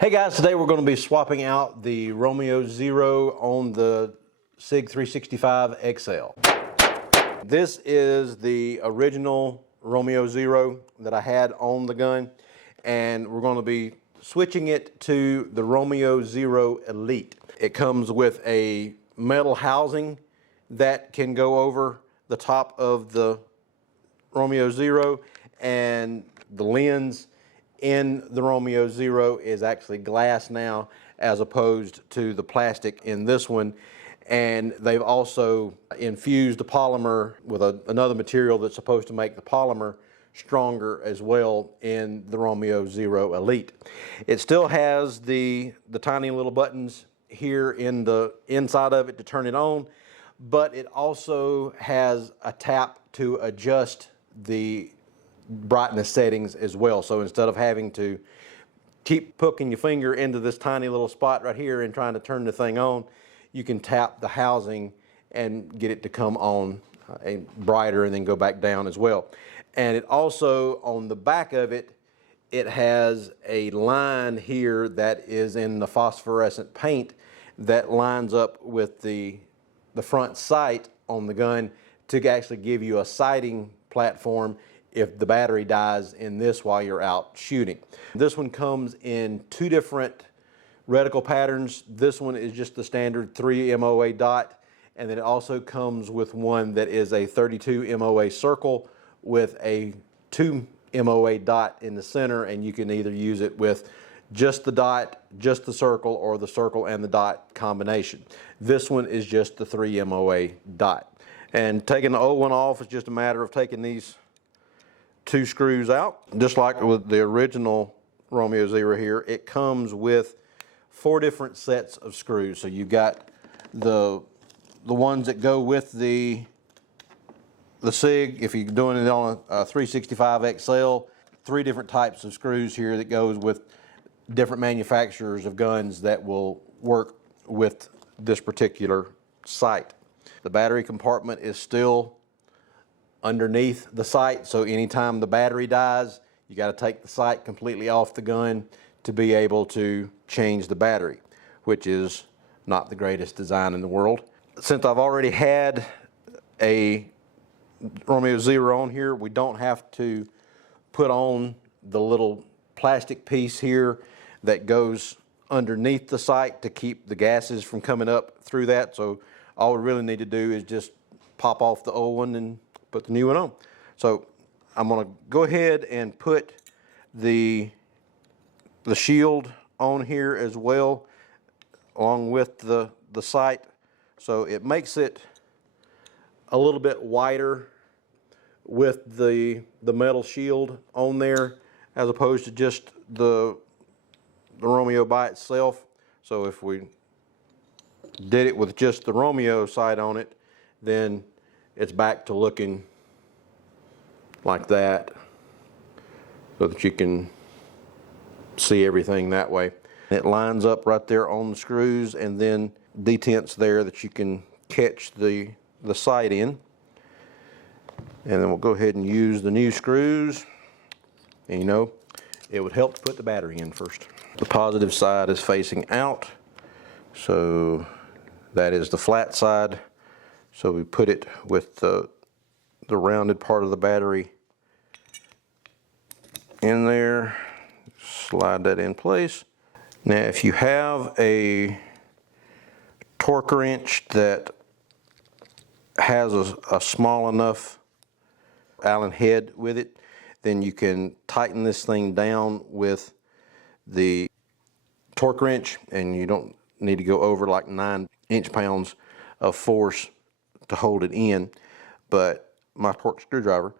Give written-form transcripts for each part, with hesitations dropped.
Hey guys, today we're going to be swapping out the Romeo Zero on the SIG 365XL. This is the original Romeo Zero that I had on the gun, and we're going to be switching it to the Romeo Zero Elite. It comes with a metal housing that can go over the top of the Romeo Zero, and the lens in the Romeo Zero is actually glass now as opposed to the plastic in this one. And they've also infused a polymer with another material that's supposed to make the polymer stronger as well in the Romeo Zero Elite. It still has the tiny little buttons here in the inside of it to turn it on, but it also has a tap to adjust the brightness settings as well. So instead of having to keep poking your finger into this tiny little spot right here and trying to turn the thing on, you can tap the housing and get it to come on brighter and then go back down as well. And it also, on the back of it, it has a line here that is in the phosphorescent paint that lines up with the front sight on the gun to actually give you a sighting platform if the battery dies in this while you're out shooting. This one comes in two different reticle patterns. This one is just the standard 3 MOA dot, and then it also comes with one that is a 32 MOA circle with a 2 MOA dot in the center, and you can either use it with just the dot, just the circle, or the circle and the dot combination. This one is just the 3 MOA dot. And taking the old one off is just a matter of taking these two screws out. Just like with the original Romeo Zero here, it comes with 4 different sets of screws. So you've got the ones that go with the SIG. If you're doing it on a 365XL, 3 different types of screws here that goes with different manufacturers of guns that will work with this particular sight. The battery compartment is still underneath the sight, so anytime the battery dies, you got to take the sight completely off the gun to be able to change the battery, which is not the greatest design in the world. Since I've already had a Romeo Zero on here, we don't have to put on the little plastic piece here that goes underneath the sight to keep the gases from coming up through that. So all we really need to do is just pop off the old one and put the new one on. So I'm going to go ahead and put the shield on here as well, along with the sight. So it makes it a little bit wider with the metal shield on there as opposed to just the Romeo by itself. So if we did it with just the Romeo sight on it, then it's back to looking like that, so that you can see everything that way. It lines up right there on the screws, and then detents there that you can catch the sight in. And then we'll go ahead and use the new screws. And you know, it would help to put the battery in first. The positive side is facing out, so that is the flat side. So we put it with the rounded part of the battery in there, slide that in place. Now if you have a torque wrench that has a small enough Allen head with it, then you can tighten this thing down with the torque wrench, and you don't need to go over like 9 inch-pounds of force to hold it in. But my torque screwdriver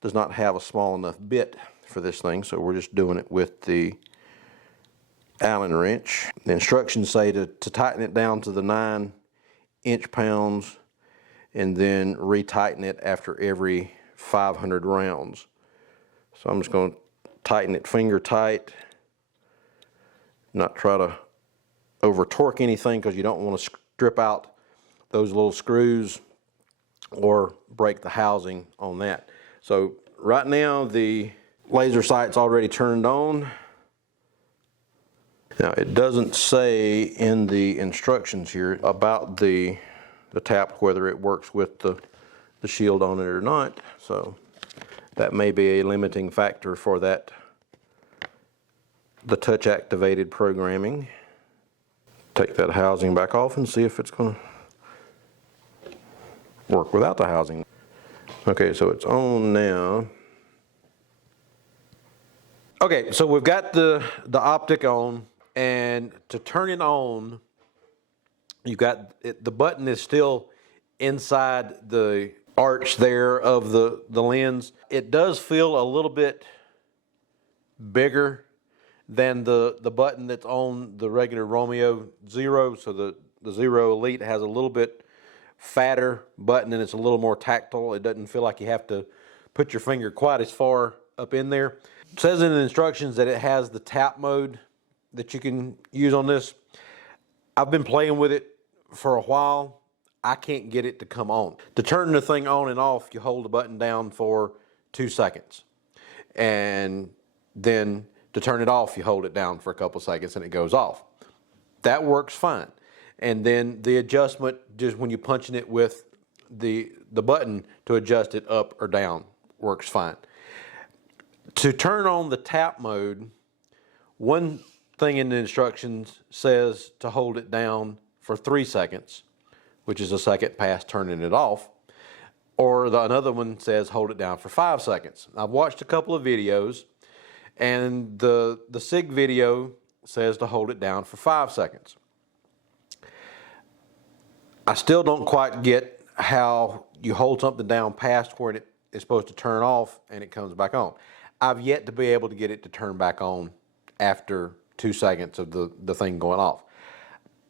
does not have a small enough bit for this thing, so we're just doing it with the Allen wrench. The instructions say to tighten it down to the 9 inch-pounds and then retighten it after every 500 rounds. So I'm just going to tighten it finger tight, not try to over torque anything, because you don't want to strip out those little screws or break the housing on that. So right now the laser sight's already turned on. Now it doesn't say in the instructions here about the tap, whether it works with the shield on it or not, so that may be a limiting factor for that, the touch activated programming. Take that housing back off and see if it's going to work without the housing. Okay, so it's on now. Okay, so we've got the optic on, and to turn it on, you've got it, the button is still inside the arch there of the lens. It does feel a little bit bigger than the button that's on the regular Romeo Zero. So the Zero Elite has a little bit fatter button and it's a little more tactile. It doesn't feel like you have to put your finger quite as far up in there. It says in the instructions that it has the tap mode that you can use on this. I've been playing with it for a while. I can't get it to come on. To turn the thing on and off, you hold the button down for 2 seconds. And then to turn it off, you hold it down for a couple seconds and it goes off. That works fine. And then the adjustment, just when you're punching it with the button to adjust it up or down, works fine. To turn on the tap mode, one thing in the instructions says to hold it down for 3 seconds, which is a second past turning it off. Or another one says hold it down for 5 seconds. I've watched a couple of videos, and the SIG video says to hold it down for 5 seconds. I still don't quite get how you hold something down past where it is supposed to turn off and it comes back on. I've yet to be able to get it to turn back on after 2 seconds of the thing going off.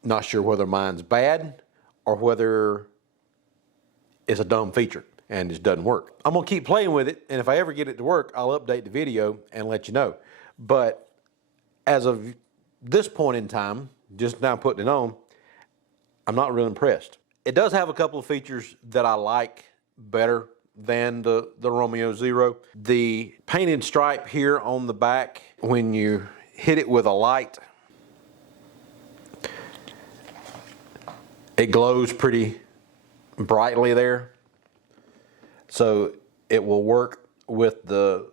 Not sure whether mine's bad or whether it's a dumb feature and it doesn't work. I'm gonna keep playing with it, and if I ever get it to work, I'll update the video and let you know. But as of this point in time, just now putting it on, I'm not real impressed. It does have a couple of features that I like better than the Romeo Zero. The painted stripe here on the back, when you hit it with a light, it glows pretty brightly there. So it will work with the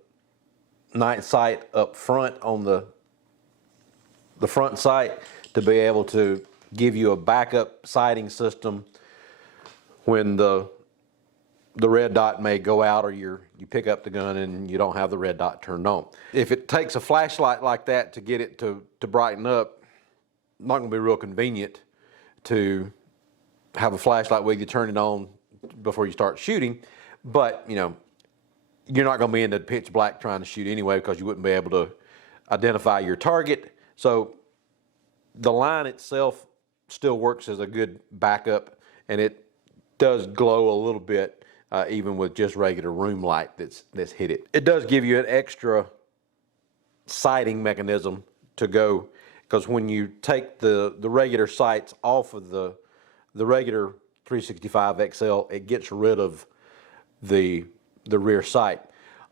night sight up front on the front sight to be able to give you a backup sighting system when the red dot may go out, or you pick up the gun and you don't have the red dot turned on. If it takes a flashlight like that to get it to brighten up, not going to be real convenient to have a flashlight with you, turn it on before you start shooting. But you know, you're not going to be in the pitch black trying to shoot anyway, because you wouldn't be able to identify your target. So the line itself still works as a good backup, and it does glow a little bit even with just regular room light that's hit it. It does give you an extra sighting mechanism to go, because when you take the regular sights off of the regular 365XL, it gets rid of the rear sight.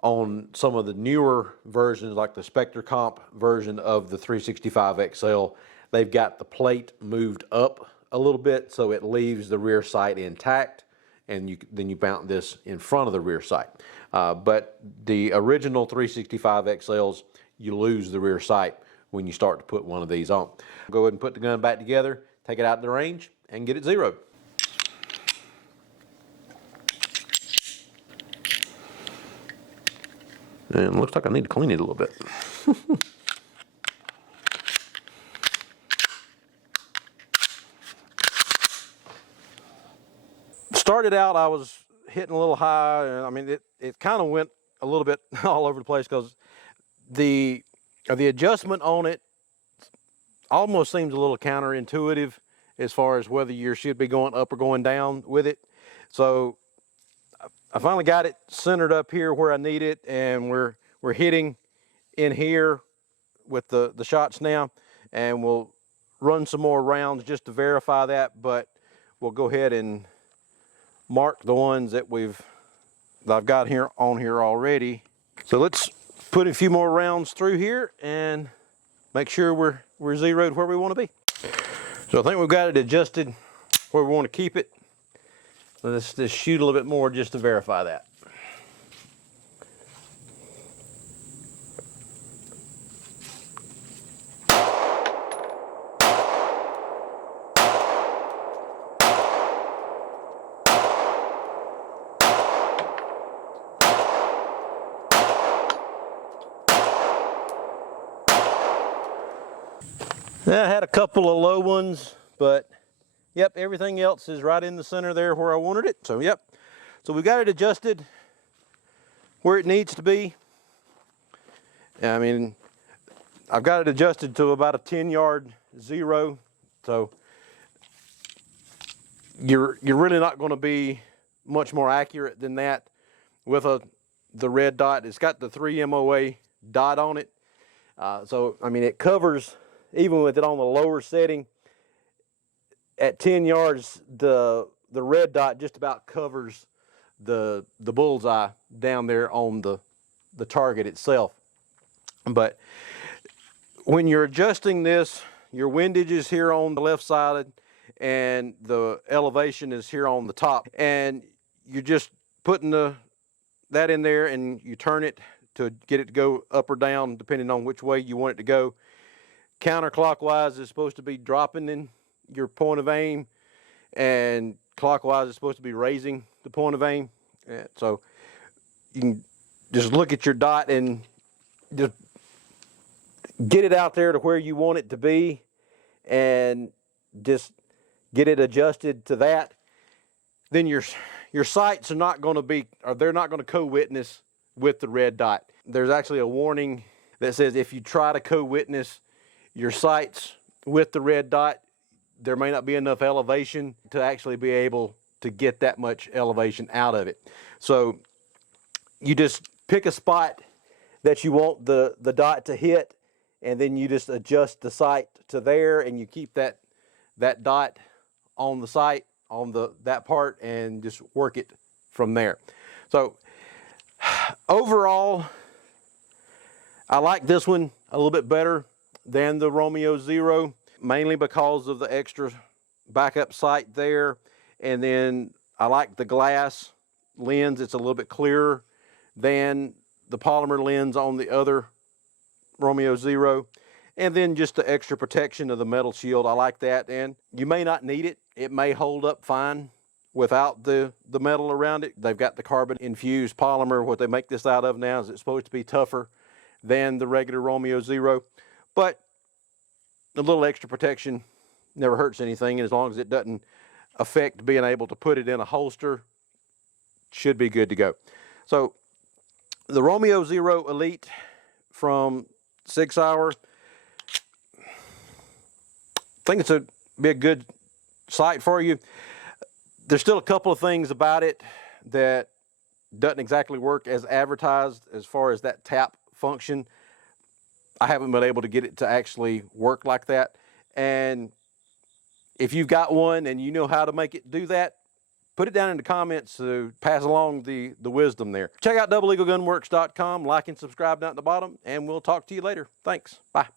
On some of the newer versions, like the Spectre Comp version of the 365XL, they've got the plate moved up a little bit so it leaves the rear sight intact, and then you mount this in front of the rear sight. But the original 365XLs, you lose the rear sight when you start to put one of these on. Go ahead and put the gun back together, take it out in the range, and get it zeroed. And it looks like I need to clean it a little bit. Started out, I was hitting a little high. I mean, it kind of went a little bit all over the place, because the adjustment on it almost seems a little counterintuitive as far as whether you should be going up or going down with it. So I finally got it centered up here where I need it, and we're hitting in here with the shots now, and we'll run some more rounds just to verify that. But we'll go ahead and mark the ones that I've got here on here already. So let's put a few more rounds through here and make sure we're we're zeroed where we want to be. So I think we've got it adjusted where we want to keep it. Let's just shoot a little bit more just to verify that. I had a couple of low ones, but yep, everything else is right in the center there where I wanted it. So yep, so we got it adjusted where it needs to be. I mean, I've got it adjusted to about a 10-yard zero. So you're really not going to be much more accurate than that with the red dot. It's got the 3 MOA dot on it. So I mean, it covers, even with it on the lower setting, at 10 yards, the red dot just about covers the bullseye down there on the target itself. But when you're adjusting this, your windage is here on the left side and the elevation is here on the top. And you're just putting that in there, and you turn it to get it to go up or down depending on which way you want it to go. Counterclockwise is supposed to be dropping in your point of aim, and clockwise is supposed to be raising the point of aim. So you can just look at your dot and just get it out there to where you want it to be, and just get it adjusted to that. Then your sights are not going to be, or they're not going to co-witness with the red dot. There's actually a warning that says if you try to co-witness your sights with the red dot, there may not be enough elevation to actually be able to get that much elevation out of it. So you just pick a spot that you want the dot to hit, and then you just adjust the sight to there, and you keep that dot on the sight, on that part, and just work it from there. So overall, I like this one a little bit better than the Romeo Zero, mainly because of the extra backup sight there. And then I like the glass lens. It's a little bit clearer than the polymer lens on the other Romeo Zero. And then just the extra protection of the metal shield. I like that. And you may not need it. It may hold up fine without the metal around it. They've got the carbon infused polymer. What they make this out of now is it's supposed to be tougher than the regular Romeo Zero. But a little extra protection never hurts anything, and as long as it doesn't affect being able to put it in a holster, should be good to go. So the Romeo Zero Elite from 6 Hour, I think it's be a good sight for you. There's still a couple of things about it that doesn't exactly work as advertised as far as that tap function. I haven't been able to get it to actually work like that. And if you've got one and you know how to make it do that, put it down in the comments to pass along the wisdom there. Check out doubleeaglegunworks.com, like and subscribe down at the bottom, and we'll talk to you later. Thanks. Bye.